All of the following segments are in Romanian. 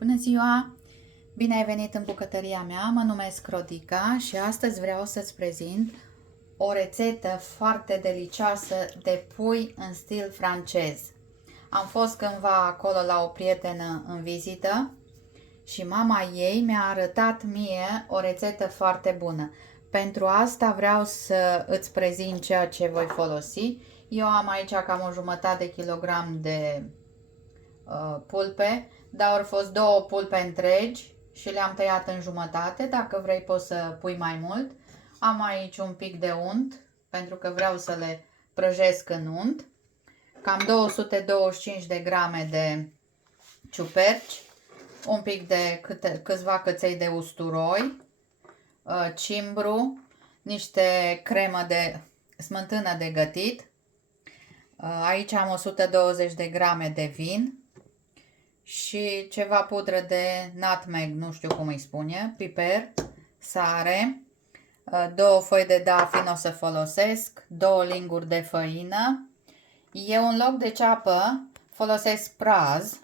Bună ziua! Bine ai venit în bucătăria mea, mă numesc Rodica și astăzi vreau să-ți prezint o rețetă foarte delicioasă de pui în stil francez. Am fost cândva acolo la o prietenă în vizită și mama ei mi-a arătat mie o rețetă foarte bună. Pentru asta vreau să îți prezint ceea ce voi folosi. Eu am aici cam o jumătate de kilogram de pulpe, dar au fost două pulpe întregi și le-am tăiat în jumătate. Dacă vrei poți să pui mai mult. Am aici un pic de unt, pentru că vreau să le prăjesc în unt. Cam 225 de grame de ciuperci, un pic de câțiva căței de usturoi, cimbru, niște cremă de smântână de gătit. Aici am 120 de grame de vin și ceva pudră de nutmeg, nu știu cum îi spune, piper, sare, două foi de dafin o să folosesc, două linguri de făină. Eu în loc de ceapă folosesc praz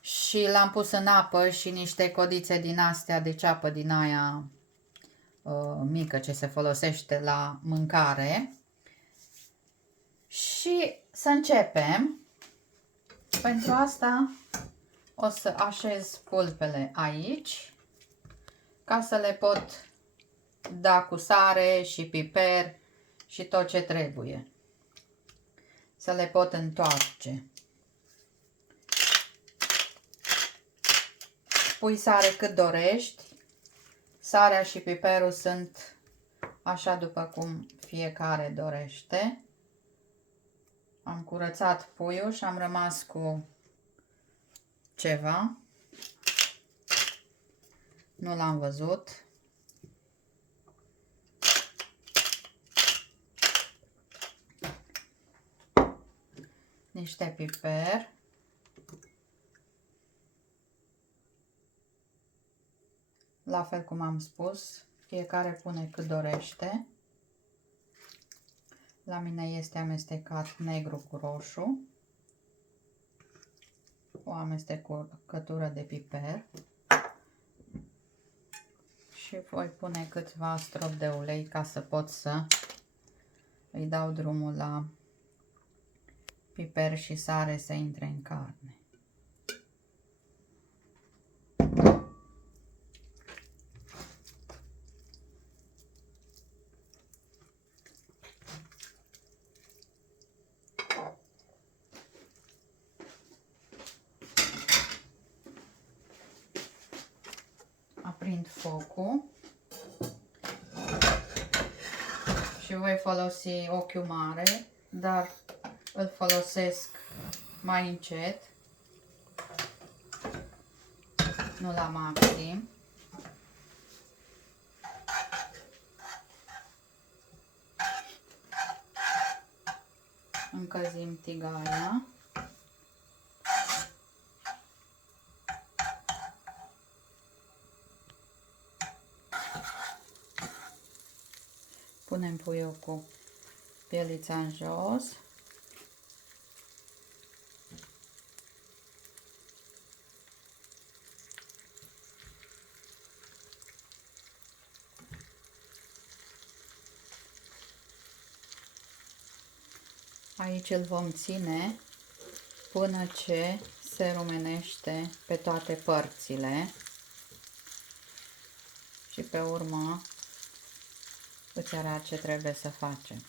și l-am pus în apă și niște codițe din astea de ceapă din aia mică ce se folosește la mâncare. Și să începem. Pentru asta o să așez pulpele aici ca să le pot da cu sare și piper și tot ce trebuie. Să le pot întoarce. Pui sare cât dorești. Sarea și piperul sunt așa după cum fiecare dorește. Am curățat puiul și am rămas cu ceva. Nu l-am văzut. Niște piper. La fel cum am spus, fiecare pune cât dorește. La mine este amestecat negru cu roșu. O amestecătură de piper. Și voi pune câțiva stropi de ulei ca să pot să îi dau drumul la piper și sare să intre în carne. Aprind focul și voi folosi ochiul mare, dar îl folosesc mai încet, nu la maxim. Încălzim tigaia. Punem puiul cu pielița în jos. Aici îl vom ține până ce se rumenește pe toate părțile și pe urmă îți arăt ce trebuie să facem.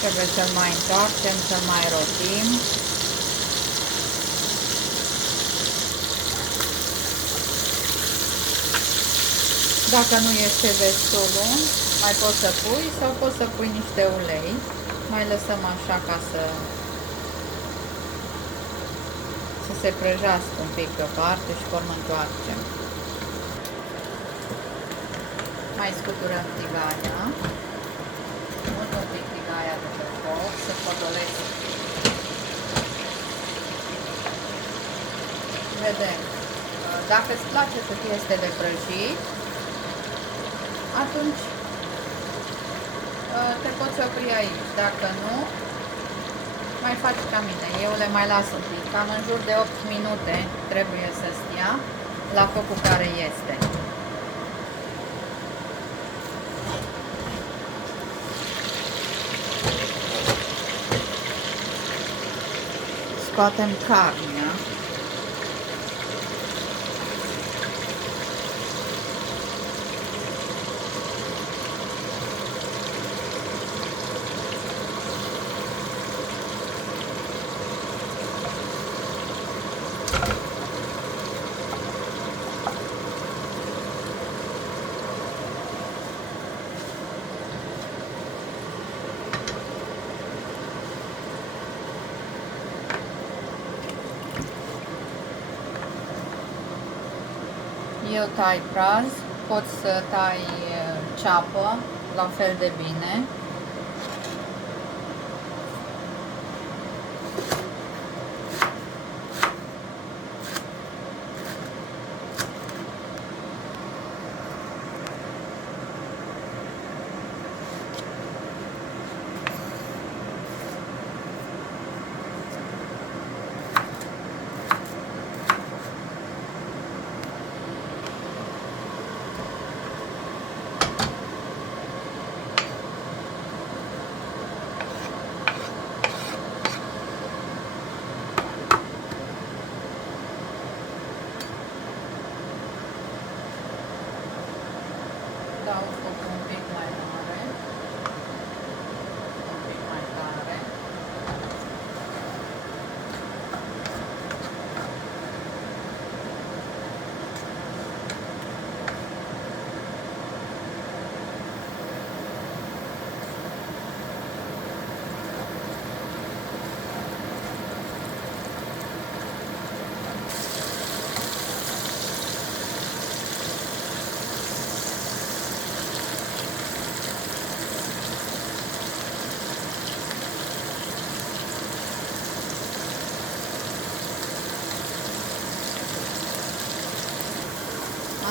Trebuie să-l mai întoarcem, să-l mai rotim. Dacă nu este destul lung, mai poți să pui sau poți să pui niște ulei. Mai lăsăm așa ca să se prăjească un pic pe o parte și vom întoarce. Mai scuturăm tigaia. Mult un pic tigaia de pe foc, să potolesc vedem. Dacă îți place să fie este de prăjit, atunci te poți opri aici. Dacă nu, mai faci ca mine. Eu le mai las un pic. Cam în jur de 8 minute trebuie să stea la focul care este. Scoatem carnea. Eu tai praz, poți să tai ceapă, la fel de bine. Dau focul un pic mai mare, un pic mai tare.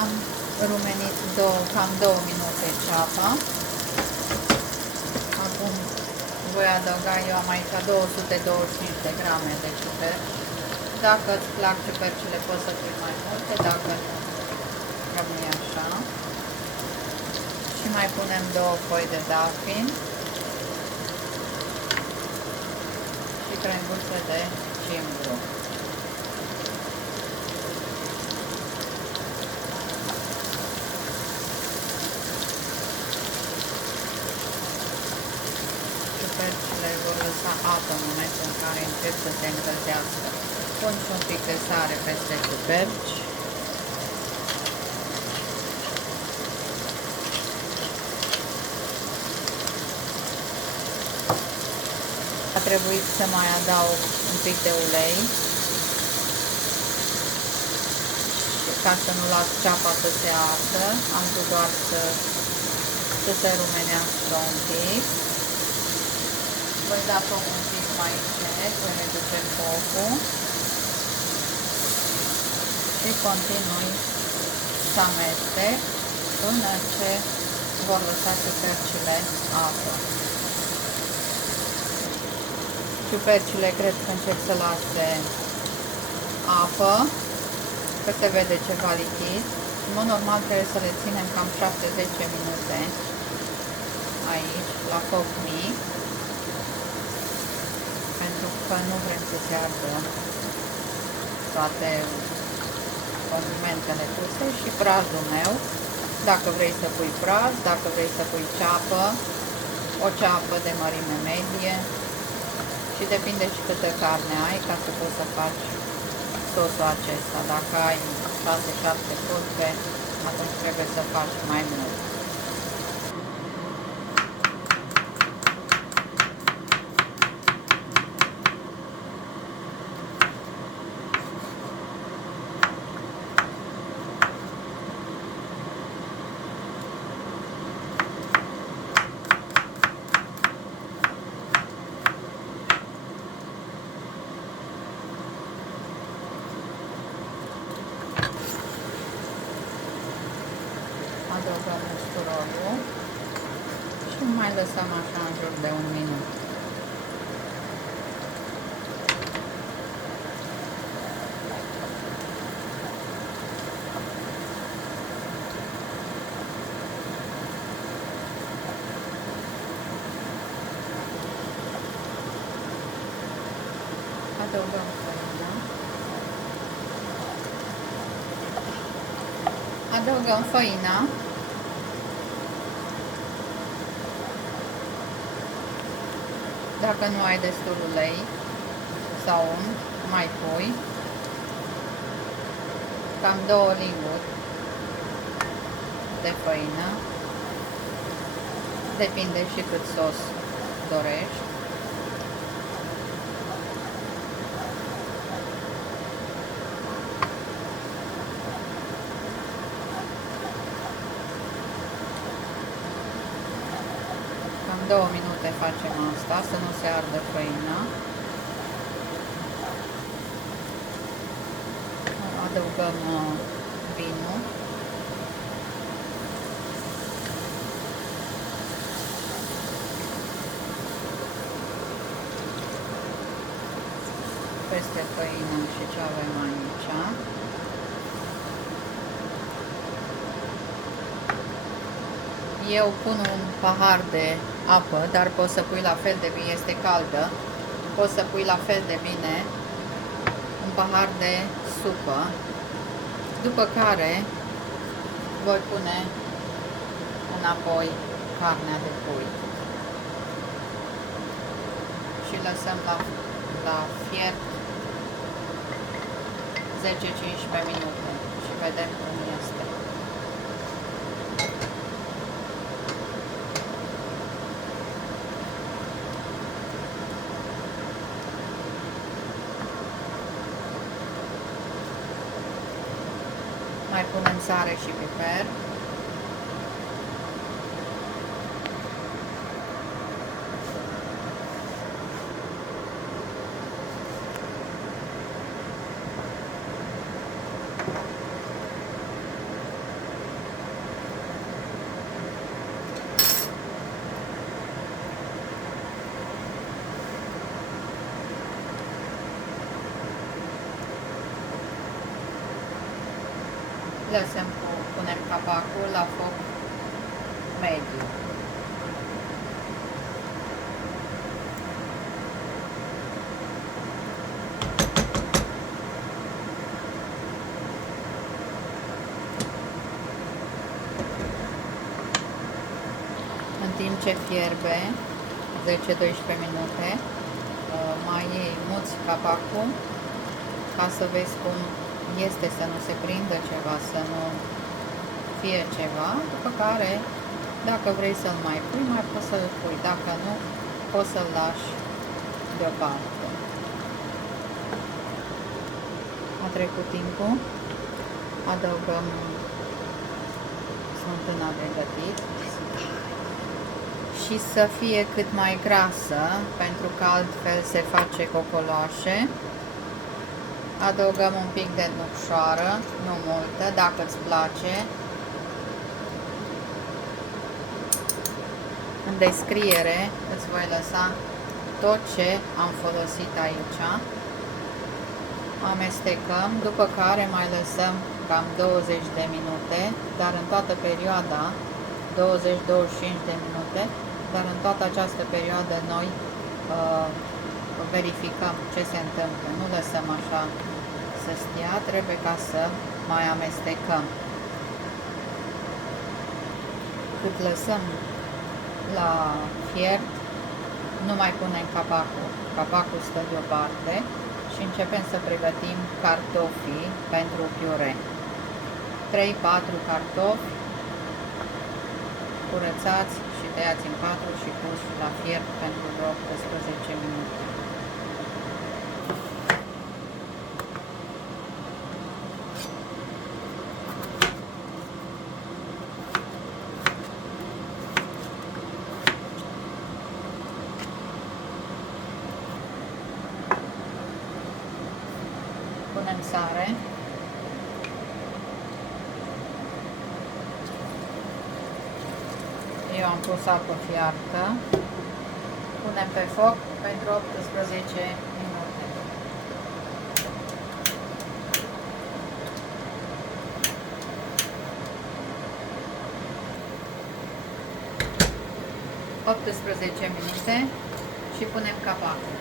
Am rumenit cam 2 minute ceapa. Acum voi adăuga, eu am aici 225 de grame de ciuperci. Dacă îți plac ciupercile, poți să pui mai multe, dacă nu, rămâi așa. Și mai punem 2 foi de dafin și crembuțe de cimbru. Ciupercile vor lăsa apă în momentul în care încep să se încălzească. Pun și un pic de sare peste ciuperci. A trebuit să mai adaug un pic de ulei ca să nu las ceapa să se ardă. Am vrut doar să se rumenească un pic. Voi da focul un pic mai încet, voi reduce focul și continui să amestec până ce vor lăsa ciupercile apă. Ciupercile cred că încep să lase apă, că se vede ceva lichid. În mod normal trebuie să le ținem cam 7-10 minute aici, la foc mic, pentru că nu vrem să se ardă toate condimentele puse. Și prazul meu, dacă vrei să pui praz, dacă vrei să pui ceapă, o ceapă de mărime medie, și depinde și câtă carne ai ca să poți să faci sosul acesta. Dacă ai 6-7 pulpe, atunci trebuie să faci mai mult. Adăugăm usturorul și mai lăsăm așa în jur de 1 minut. Adăugăm făina. Adăugăm făina. Dacă nu ai destul ulei sau unt, mai pui cam 2 linguri de făină. Depinde și cât sos dorești. Cam 2 minute facem asta, să nu se ardă făina. Adăugăm vinul. Peste făină și ce avem aici. Eu pun un pahar de apă, dar poți să pui la fel de bine, este caldă, poți să pui la fel de bine un pahar de supă, după care voi pune înapoi carnea de pui și lăsăm la fiert 10-15 minute și vedem cum este. Mai punem sare și piper. Punem capacul la foc mediu. În timp ce fierbe 10-12 minute, mai muți capacul ca să vezi cum este, să nu se prindă ceva, să nu fie ceva, după care, dacă vrei să-l mai pui, mai poți să-l pui, dacă nu, poți să-l lași deoparte. A trecut timpul, adăugăm smântâna pregătit și să fie cât mai grasă, pentru că altfel se face cocoloașe. Adăugăm un pic de nucșoară, nu multă, dacă îți place. În descriere îți voi lăsa tot ce am folosit aici. Amestecăm, după care mai lăsăm cam 20 de minute, dar în toată perioada, 20-25 de minute, dar în toată această perioadă noi verificăm ce se întâmplă. Nu lăsăm așa să stea, trebuie ca să mai amestecăm. Cât lăsăm la fiert, nu mai punem capacul. Capacul stă deoparte și începem să pregătim cartofii pentru piure. 3-4 cartofi curățați și tăiați în 4 și puși la fiert pentru vreo 18 minute. Punem sare. Eu am pus apă fiartă. Punem pe foc pentru 18 minute. Și punem capacul.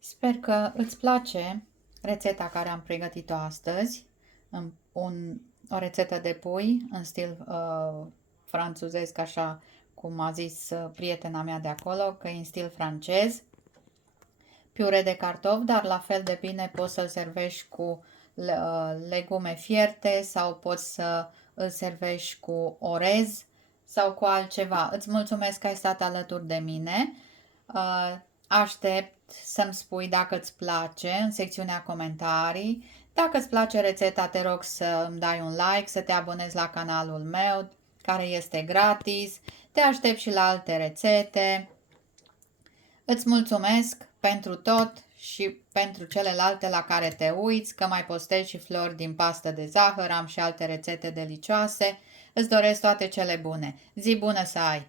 Sper că îți place rețeta care am pregătit-o astăzi, o rețetă de pui în stil franțuzesc, așa cum a zis prietena mea de acolo, că e în stil francez. Piure de cartofi, dar la fel de bine poți să-l servești cu legume fierte sau poți să îl servești cu orez sau cu altceva. Îți mulțumesc că ai stat alături de mine. Aștept să-mi spui dacă îți place în secțiunea comentarii. Dacă îți place rețeta, te rog să îmi dai un like, să te abonezi la canalul meu, care este gratis. Te aștept și la alte rețete. Îți mulțumesc pentru tot și pentru celelalte la care te uiți, că mai postez și flori din pastă de zahăr, am și alte rețete delicioase. Îți doresc toate cele bune. Zi bună să ai!